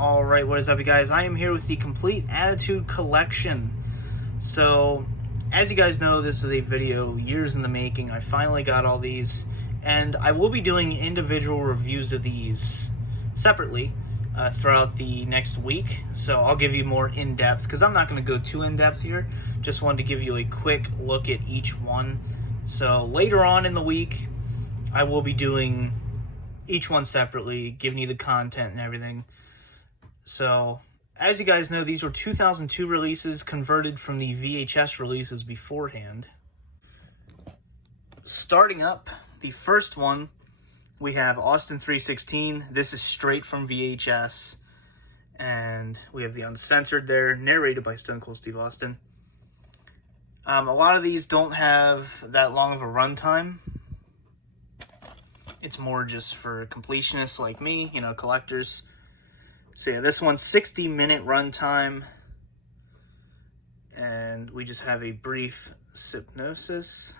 Alright, what is up you guys? I am here with the Complete Attitude Collection. So, as you guys know, this is a video years in the making. I finally got all these, and I will be doing individual reviews of these separately throughout the next week. So I'll give you more in-depth, because I'm not going to go too in-depth here. Just wanted to give you a quick look at each one. So later on in the week, I will be doing each one separately, giving you the content and everything. So, as you guys know, these were 2002 releases converted from the VHS releases beforehand. Starting up, the first one, we have Austin 316. This is straight from VHS. And we have the uncensored there, narrated by Stone Cold Steve Austin. A lot of these don't have that long of a runtime. It's more just for completionists like me, you know, collectors. So yeah, this one's 60-minute runtime. And we just have a brief synopsis.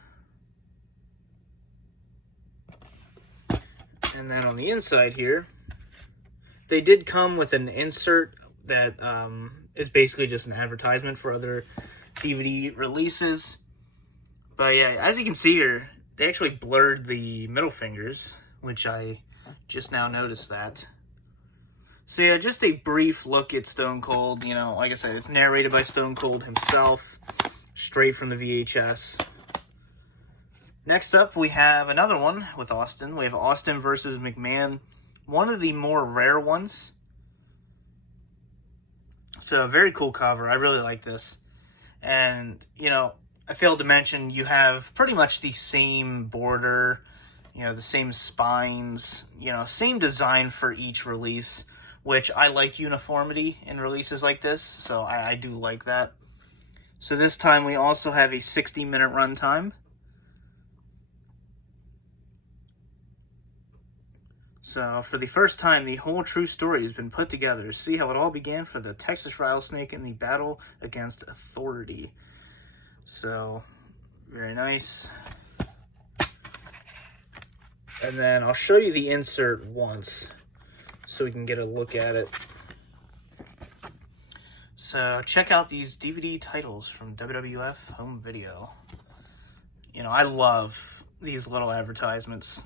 And then on the inside here, they did come with an insert that is basically just an advertisement for other DVD releases. But yeah, as you can see here, they actually blurred the middle fingers, which I just now noticed that. So yeah, just a brief look at Stone Cold. You know, like I said, it's narrated by Stone Cold himself, straight from the VHS. Next up, we have another one with Austin. We have Austin versus McMahon, one of the more rare ones. So, a very cool cover. I really like this. And, you know, I failed to mention, you have pretty much the same border, you know, the same spines, you know, same design for each release, which I like uniformity in releases like this, so I do like that. So this time we also have a 60-minute runtime. So for the first time, the whole true story has been put together. See how it all began for the Texas Rattlesnake in the battle against authority. So, very nice. And then I'll show you the insert once, so we can get a look at it. So, check out these DVD titles from WWF Home Video. You know, I love these little advertisements.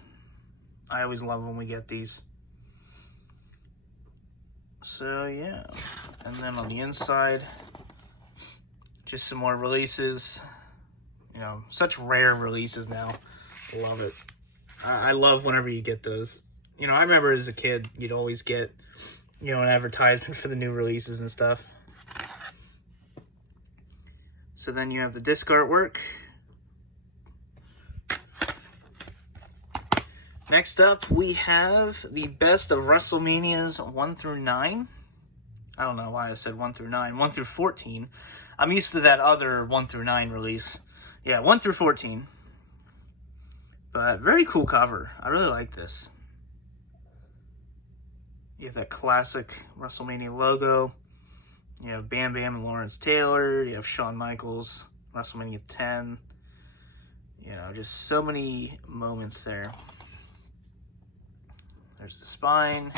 I always love when we get these. So, yeah. And then on the inside, just some more releases. You know, such rare releases now. Love it. I love whenever you get those. You know, I remember as a kid, you'd always get, you know, an advertisement for the new releases and stuff. So then you have the disc artwork. Next up, we have the best of WrestleManias 1 through 9. I don't know why I said 1 through 9. 1 through 14. I'm used to that other 1 through 9 release. Yeah, 1 through 14. But very cool cover. I really like this. You have that classic WrestleMania logo. You have Bam Bam and Lawrence Taylor. You have Shawn Michaels, WrestleMania 10. You know, just so many moments there. There's the spine.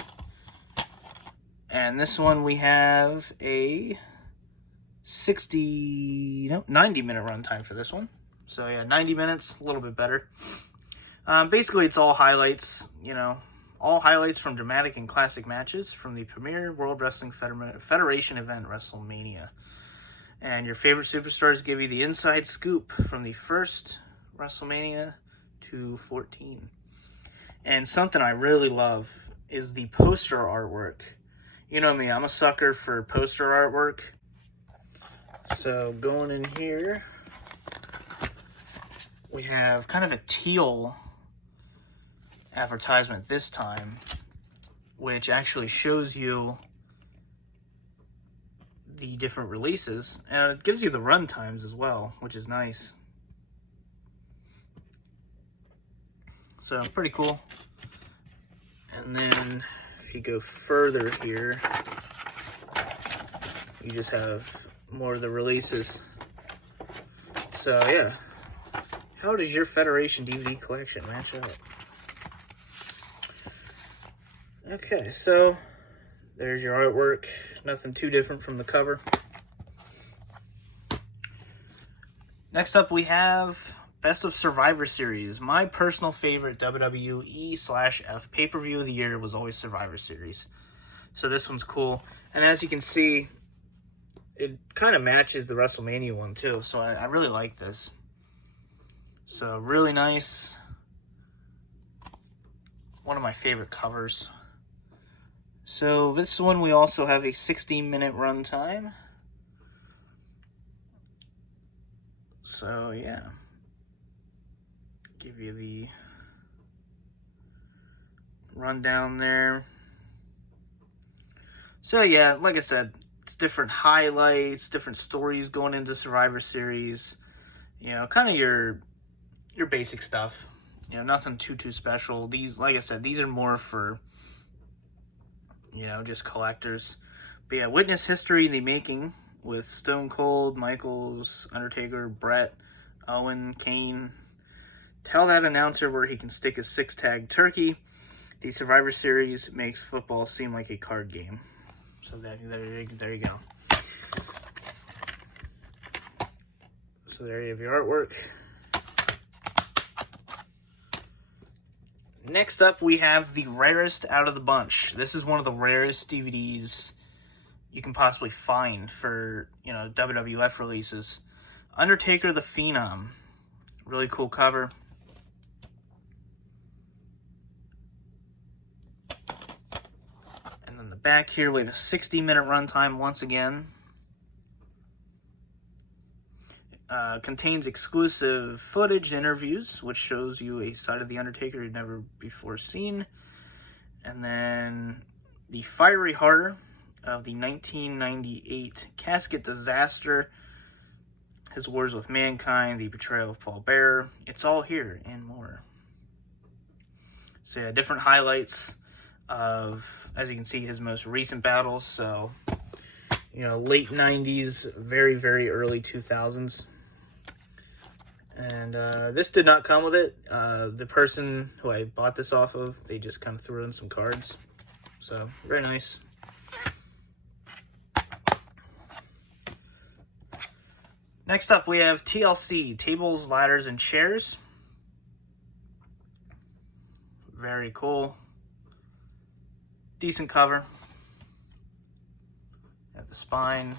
And this one we have a 90-minute runtime for this one. So yeah, 90 minutes, a little bit better. Basically, it's all highlights, you know, all highlights from dramatic and classic matches from the premier World Wrestling Federation event, WrestleMania. And your favorite superstars give you the inside scoop from the first WrestleMania to 14. And something I really love is the poster artwork. You know me, I'm a sucker for poster artwork. So going in here, we have kind of a teal advertisement this time, which actually shows you the different releases, and it gives you the run times as well, which is nice. So pretty cool. And then if you go further here, you just have more of the releases. So yeah, how does your Federation DVD collection match up? Okay, so There's your artwork. Nothing too different from the cover. Next up we have Best of Survivor Series. My personal favorite WWE/F pay-per-view of the year was always Survivor Series. So this one's cool. And as you can see, it kind of matches the WrestleMania one too. So I really like this. So really nice. One of my favorite covers. So this one we also have a 16-minute runtime. So yeah. Give you the rundown there. So yeah, like I said, it's different highlights, different stories going into Survivor Series. You know, kind of your basic stuff. You know, nothing too special. These, like I said, these are more for, you know, just collectors. But yeah, witness history in the making with Stone Cold, Michaels, Undertaker, Brett, Owen, Kane. Tell that announcer where he can stick his 6-tag turkey. The Survivor Series makes football seem like a card game. So there you go. So there you have your artwork. Next up, we have the rarest out of the bunch. This is one of the rarest DVDs you can possibly find for, you know, WWF releases. Undertaker the Phenom. Really cool cover. And then the back here, we have a 60-minute runtime once again. Contains exclusive footage, interviews, which shows you a side of The Undertaker you've never before seen. And then the fiery heart of the 1998 casket disaster, his wars with mankind, the betrayal of Paul Bearer. It's all here and more. So yeah, different highlights of, as you can see, his most recent battles. So, you know, late 90s, very early 2000s. And this did not come with it. The person who I bought this off of, they just kind of threw in some cards. So, very nice. Next up, we have TLC, Tables, Ladders, and Chairs. Very cool. Decent cover. Have the spine.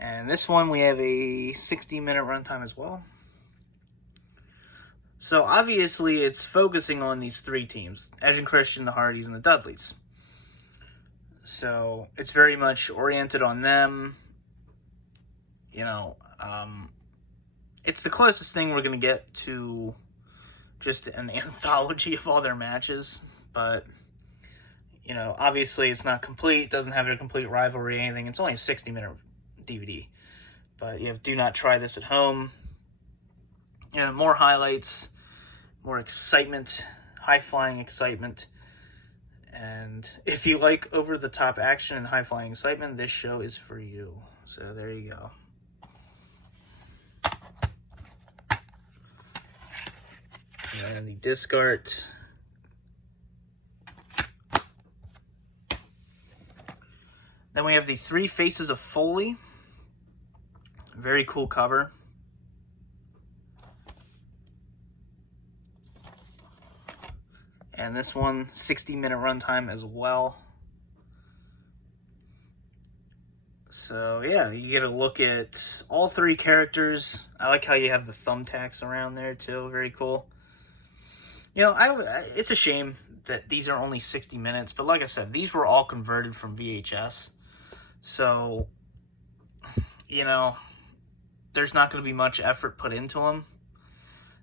And this one, we have a 60-minute runtime as well. So, obviously, it's focusing on these three teams. Edge and Christian, the Hardys, and the Dudleys. So, it's very much oriented on them. You know, it's the closest thing we're going to get to just an anthology of all their matches. But, you know, obviously, it's not complete. Doesn't have a complete rivalry or anything. It's only a 60-minute DVD. But yeah, do not try this at home. You know, more highlights, more excitement, high-flying excitement. And if you like over-the-top action and high-flying excitement, this show is for you. So there you go. And the disc art. Then we have the Three Faces of Foley. Very cool cover. And this one, 60-minute runtime as well. So, yeah, you get a look at all three characters. I like how you have the thumbtacks around there, too. Very cool. You know, it's a shame that these are only 60 minutes. But like I said, these were all converted from VHS. So, you know, there's not going to be much effort put into them.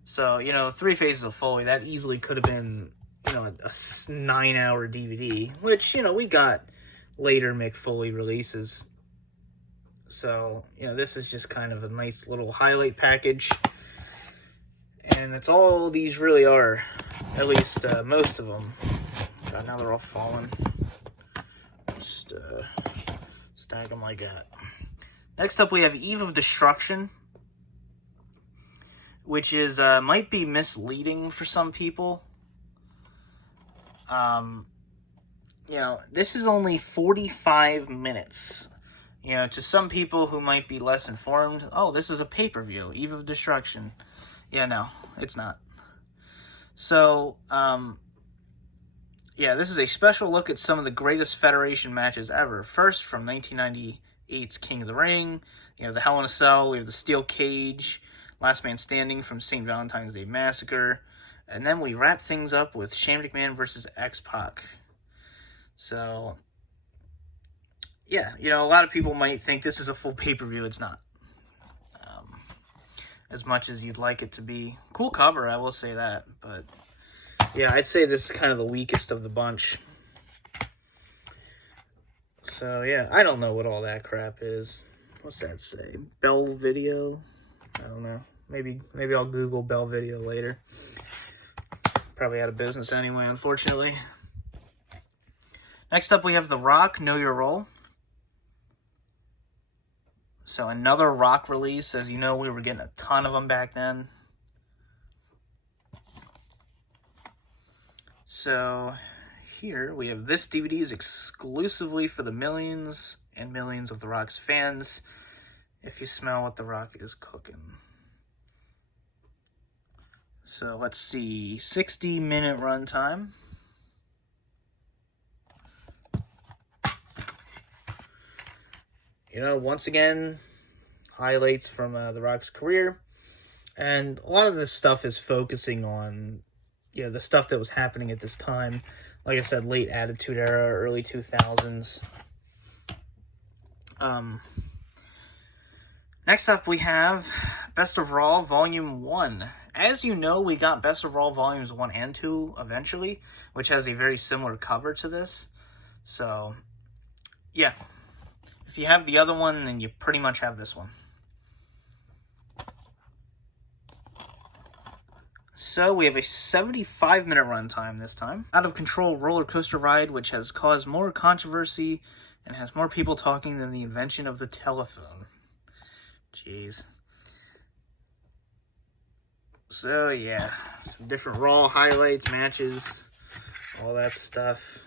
So, you know, Three Faces of Foley, that easily could have been, you know, a 9-hour DVD, which, you know, we got later Mick Foley releases. So, you know, this is just kind of a nice little highlight package. And that's all these really are. At least most of them. God, now they're all falling. Just stack them like that. Next up, we have Eve of Destruction, which is might be misleading for some people. you know, this is only 45 minutes. You know, to some people who might be less informed, oh, this is a pay-per-view, Eve of Destruction. Yeah, no, it's not. So, yeah, this is a special look at some of the greatest Federation matches ever. First, from 1998's King of the Ring, you know, the Hell in a Cell, we have the Steel Cage, Last Man Standing from St. Valentine's Day Massacre, and then we wrap things up with Shane McMahon versus X-Pac. So, yeah, you know, a lot of people might think this is a full pay-per-view. It's not. As much as you'd like it to be. Cool cover, I will say that. But, yeah, I'd say this is kind of the weakest of the bunch. So, yeah, I don't know what all that crap is. What's that say? Bell Video? I don't know. Maybe I'll Google Bell Video later. Probably out of business anyway, unfortunately. Next up, we have The Rock, Know Your Role. So another Rock release. As you know, we were getting a ton of them back then. So here we have this DVD is exclusively for the millions and millions of The Rock's fans. If you smell what The Rock is cooking. So let's see, 60-minute runtime. You know, once again, highlights from The Rock's career. And a lot of this stuff is focusing on, you know, the stuff that was happening at this time. Like I said, late Attitude Era, early 2000s. Next up, we have Best of Raw Volume 1. As you know, we got Best of Raw Volumes 1 and 2 eventually, which has a very similar cover to this. So, yeah. If you have the other one, then you pretty much have this one. So we have a 75-minute runtime this time. Out of Control roller coaster ride, which has caused more controversy and has more people talking than the invention of the telephone. Jeez. So yeah, some different Raw highlights, matches, all that stuff.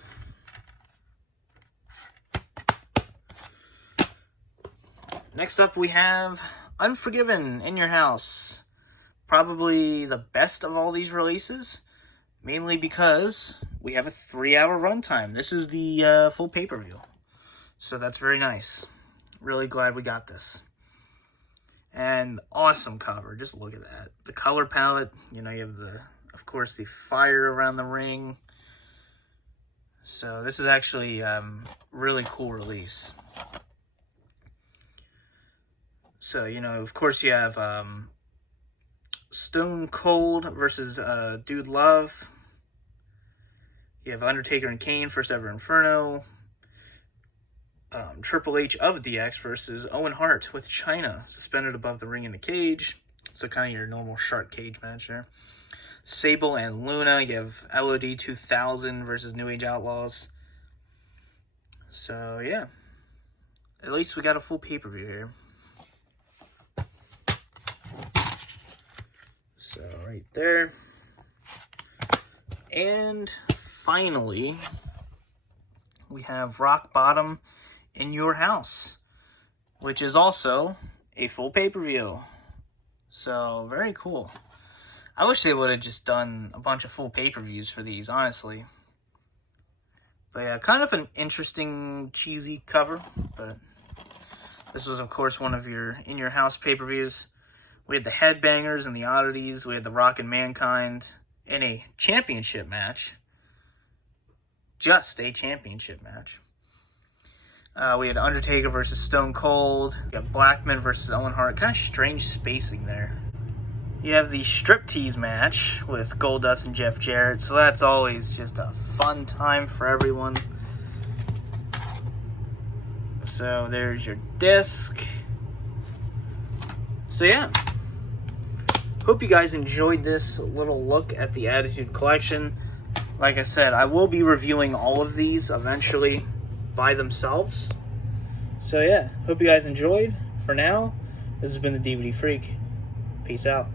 Next up, we have Unforgiven in your house. Probably the best of all these releases, mainly because we have a 3-hour runtime. This is the full pay-per-view, so that's very nice. Really glad we got this. And awesome cover. Just look at that. The color palette. You know, you have of course, the fire around the ring. So this is actually really cool release. So, you know, of course you have Stone Cold versus Dude Love. You have Undertaker and Kane, First Ever Inferno. Triple H of DX versus Owen Hart with China suspended above the ring in the cage. So kind of your normal shark cage match there. Sable and Luna. You have LOD 2000 versus New Age Outlaws. So, yeah. At least we got a full pay-per-view here. So, right there. And finally, we have Rock Bottom in Your House, which is also a full pay-per-view. So, very cool. I wish they would have just done a bunch of full pay-per-views for these, honestly. But yeah, kind of an interesting, cheesy cover. But this was, of course, one of your In Your House pay-per-views. We had the Headbangers and the Oddities. We had the Rock and Mankind in a championship match. Just a championship match. We had Undertaker versus Stone Cold. We got Blackman versus Owen Hart. Kind of strange spacing there. You have the striptease match with Goldust and Jeff Jarrett. So that's always just a fun time for everyone. So there's your disc. So yeah. Hope you guys enjoyed this little look at the Attitude Collection. Like I said, I will be reviewing all of these eventually by themselves. So yeah, hope you guys enjoyed. For now, this has been the DVD Freak. Peace out.